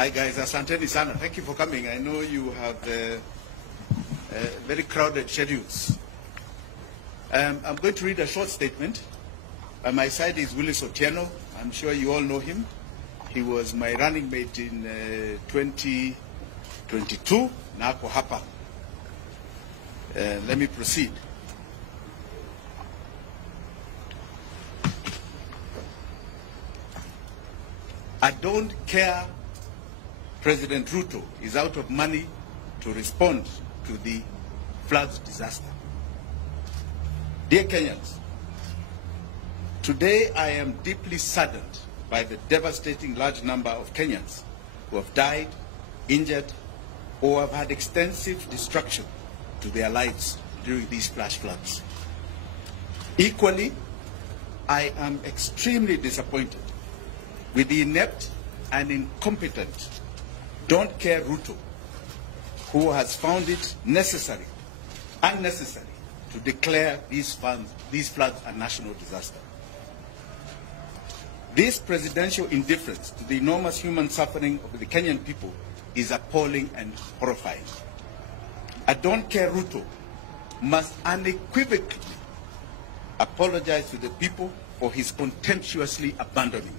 Hi guys, asanteni sana. Thank you for coming. I know you have very crowded schedules. I'm going to read a short statement. By my side is Willis Otieno. I'm sure you all know him. He was my running mate in 2022. Na ako hapa. Let me proceed. I don't care President Ruto is out of money to respond to the floods disaster. Dear Kenyans, today I am deeply saddened by the devastating large number of Kenyans who have died, injured, or have had extensive destruction to their lives during these flash floods. Equally, I am extremely disappointed with the inept and incompetent Don't Care Ruto, who has found it unnecessary to declare these floods a national disaster. This presidential indifference to the enormous human suffering of the Kenyan people is appalling and horrifying. A Don't Care Ruto must unequivocally apologize to the people for his contemptuously abandoning them.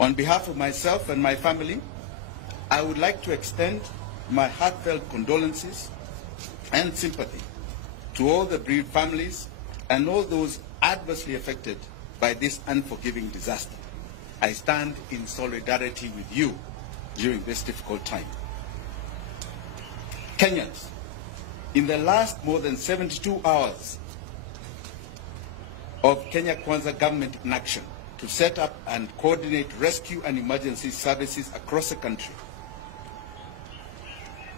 On behalf of myself and my family, I would like to extend my heartfelt condolences and sympathy to all the bereaved families and all those adversely affected by this unforgiving disaster. I stand in solidarity with you during this difficult time. Kenyans, in the last more than 72 hours of Kenya Kwanza government in action to set up and coordinate rescue and emergency services across the country,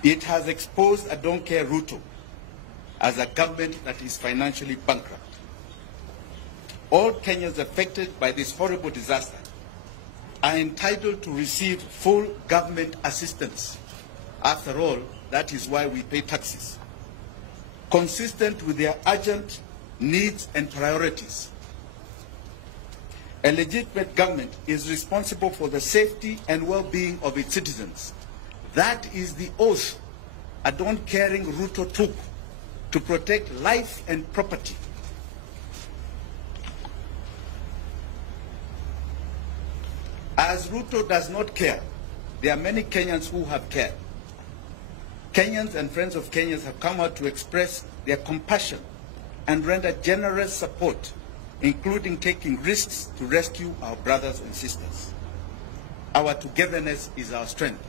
it has exposed a Don't Care Ruto as a government that is financially bankrupt. All Kenyans affected by this horrible disaster are entitled to receive full government assistance. After all, that is why we pay taxes, consistent with their urgent needs and priorities. A legitimate government is responsible for the safety and well-being of its citizens. That is the oath a don't-caring Ruto took to protect life and property. As Ruto does not care, there are many Kenyans who have cared. Kenyans and friends of Kenyans have come out to express their compassion and render generous support, including taking risks to rescue our brothers and sisters. Our togetherness is our strength.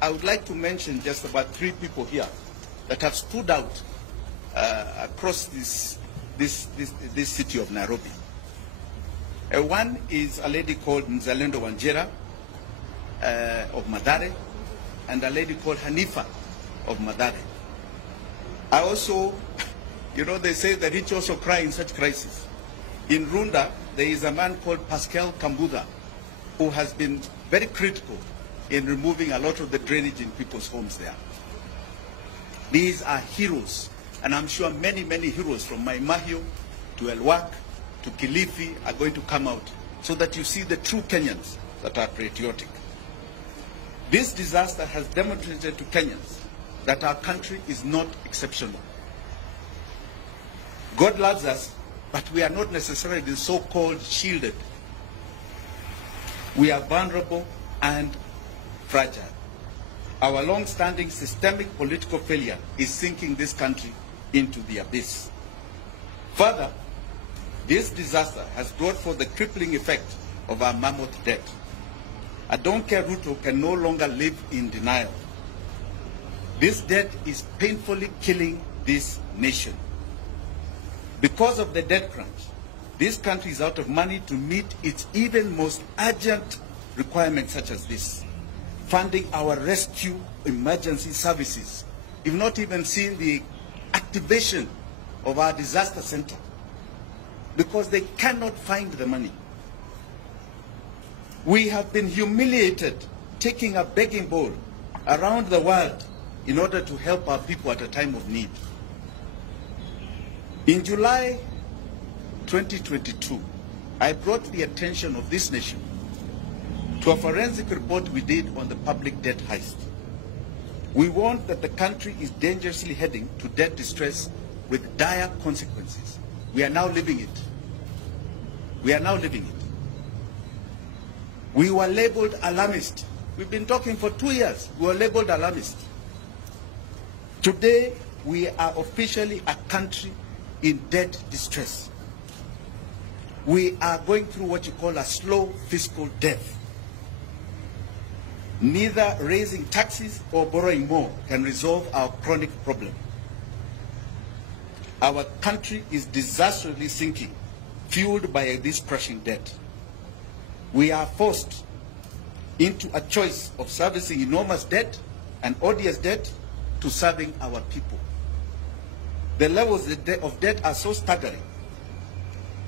I would like to mention just about 3 people here that have stood out across this city of Nairobi. One is a lady called Mzalendo Wanjera of Mathare, and a lady called Hanifa of Mathare. I also, you know, they say the rich also cry in such crises. In Runda, there is a man called Pascal Kambuda who has been very critical in removing a lot of the drainage in people's homes there. These are heroes, and I'm sure many, many heroes from Maimahio to Elwak to Kilifi are going to come out so that you see the true Kenyans that are patriotic. This disaster has demonstrated to Kenyans that our country is not exceptional. God loves us, but we are not necessarily so-called shielded. We are vulnerable and fragile. Our long-standing systemic political failure is sinking this country into the abyss. Further, this disaster has brought forth the crippling effect of our mammoth debt. A Don't Care Ruto can no longer live in denial. This debt is painfully killing this nation. Because of the debt crunch, this country is out of money to meet its even most urgent requirements such as this. Funding our rescue emergency services. You've not even seen the activation of our disaster center because they cannot find the money. We have been humiliated taking a begging bowl around the world in order to help our people at a time of need. In July 2022, I brought the attention of this nation to a forensic report we did on the public debt heist. We warned that the country is dangerously heading to debt distress with dire consequences. We are now living it. We are now living it. We were labeled alarmist. We've been talking for 2 years. We were labeled alarmist. Today, we are officially a country in debt distress. We are going through what you call a slow fiscal death. Neither raising taxes or borrowing more can resolve our chronic problem. Our country is disastrously sinking, fueled by this crushing debt. We are forced into a choice of servicing enormous debt and odious debt to serving our people. The levels of debt are so staggering.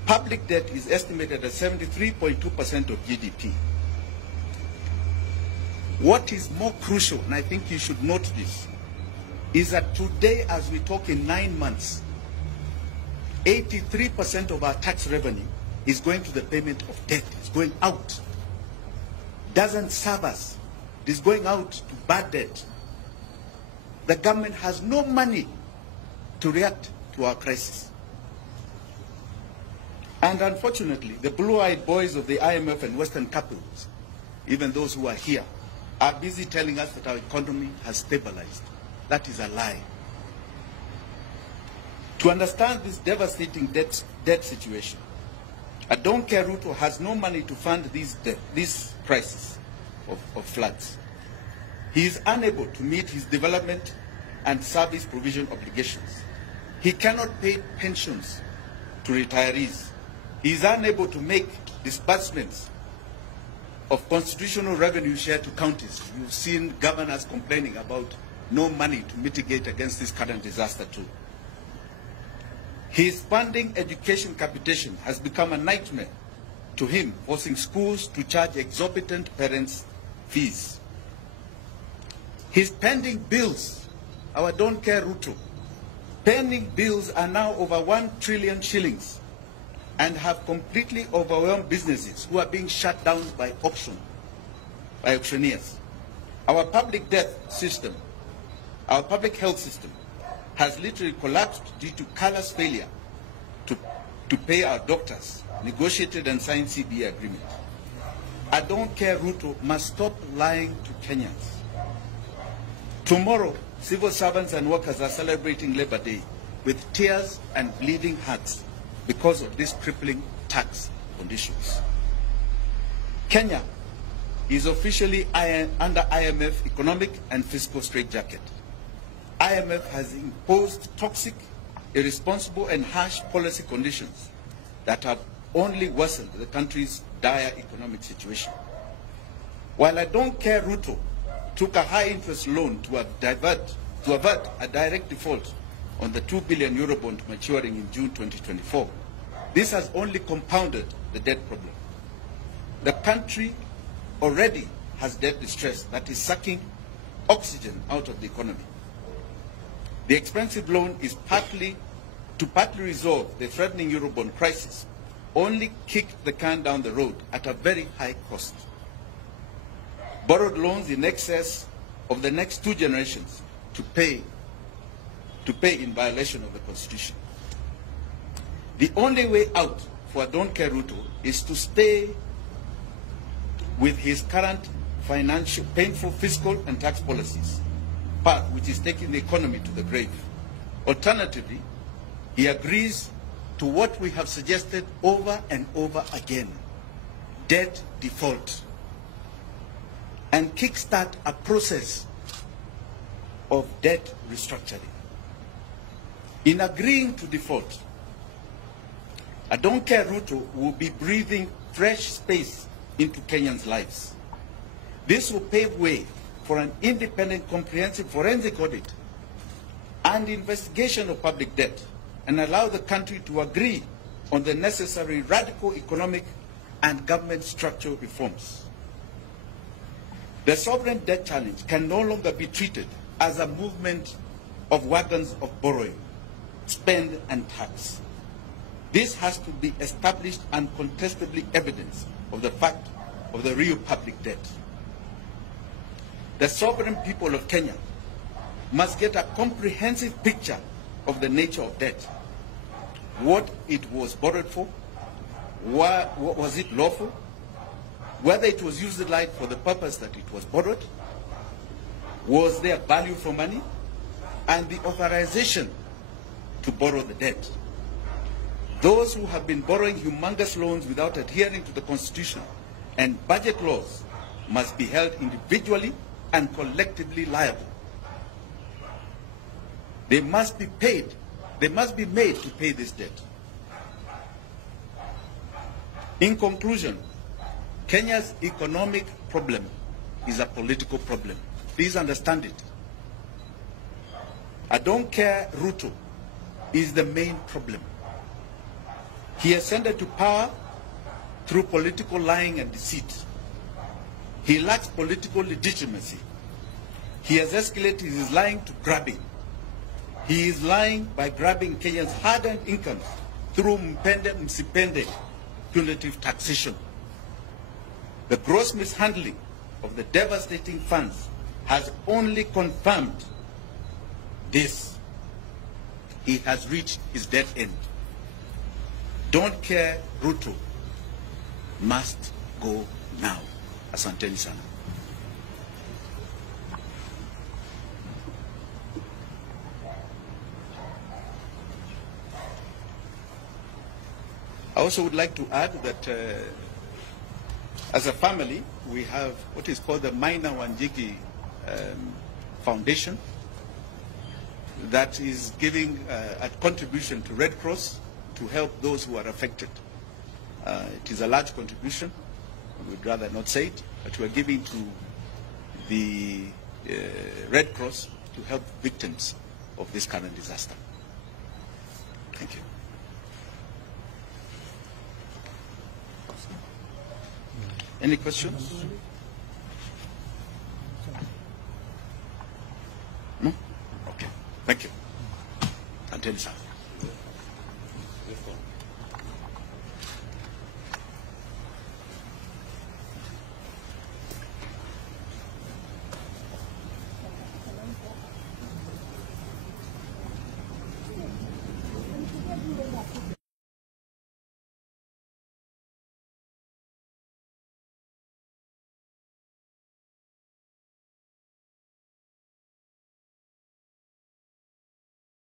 Public debt is estimated at 73.2% of GDP. What is more crucial, and I think you should note this, is that today, as we talk, in 9 months, 83% of our tax revenue is going to the payment of debt. It's going out. Doesn't serve us. It is going out to bad debt. The government has no money to react to our crisis. And unfortunately, the blue-eyed boys of the IMF and Western capitals, even those who are here, are busy telling us that our economy has stabilized. That is a lie. To understand this devastating debt situation, I don't care Ruto has no money to fund this crisis of floods. He is unable to meet his development and service provision obligations. He cannot pay pensions to retirees. He is unable to make disbursements of constitutional revenue share to counties. You've seen governors complaining about no money to mitigate against this current disaster too. His funding education capitation has become a nightmare to him, forcing schools to charge exorbitant parents' fees. His pending bills, our don't care Ruto, pending bills are now over 1 trillion shillings and have completely overwhelmed businesses who are being shut down by auctioneers. Our public debt system, our public health system, has literally collapsed due to callous failure to pay our doctors, negotiated and signed CBA agreement. I don't care Ruto must stop lying to Kenyans. Tomorrow, civil servants and workers are celebrating Labor Day with tears and bleeding hearts because of these crippling tax conditions. Kenya is officially under IMF economic and fiscal straitjacket. IMF has imposed toxic, irresponsible and harsh policy conditions that have only worsened the country's dire economic situation. While I don't care Ruto took a high-interest loan to avert a direct default on the 2 billion euro bond maturing in June 2024, this has only compounded the debt problem. The country already has debt distress that is sucking oxygen out of the economy. The expensive loan is partly resolve the threatening Eurobond crisis, only kicked the can down the road at a very high cost. Borrowed loans in excess of the next 2 generations to pay in violation of the Constitution. The only way out for Don't Care Ruto is to stay with his current painful fiscal and tax policies, path which is taking the economy to the grave. Alternatively, he agrees to what we have suggested over and over again, debt default, and kickstart a process of debt restructuring. In agreeing to default, I don't care Ruto will be breathing fresh space into Kenyans' lives. This will pave way for an independent, comprehensive forensic audit and investigation of public debt, and allow the country to agree on the necessary radical economic and government structural reforms. The sovereign debt challenge can no longer be treated as a movement of wagons of borrowing, spend and tax. This has to be established and contestably evidence of the fact of the real public debt. The sovereign people of Kenya must get a comprehensive picture of the nature of debt, what it was borrowed for, was it lawful, whether it was utilized for the purpose that it was borrowed, was there value for money, and the authorization to borrow the debt. Those who have been borrowing humongous loans without adhering to the Constitution and budget laws must be held individually and collectively liable. They must be paid. They must be made to pay this debt. In conclusion, Kenya's economic problem is a political problem. Please understand it. I don't care Ruto is the main problem. He ascended to power through political lying and deceit. He lacks political legitimacy. He has escalated his lying to grabbing. He is lying by grabbing Kenyans' hard-earned incomes through msipende punitive taxation. The gross mishandling of the devastating funds has only confirmed this. He has reached his dead end. Don't care Ruto must go now. Asanteni sana. I also would like to add that as a family, we have what is called the Minor Wanjigi Foundation that is giving a contribution to Red Cross to help those who are affected. It is a large contribution. We'd rather not say it, but we're giving to the Red Cross to help victims of this current disaster. Thank you. Any questions? No? Okay. Thank you. Until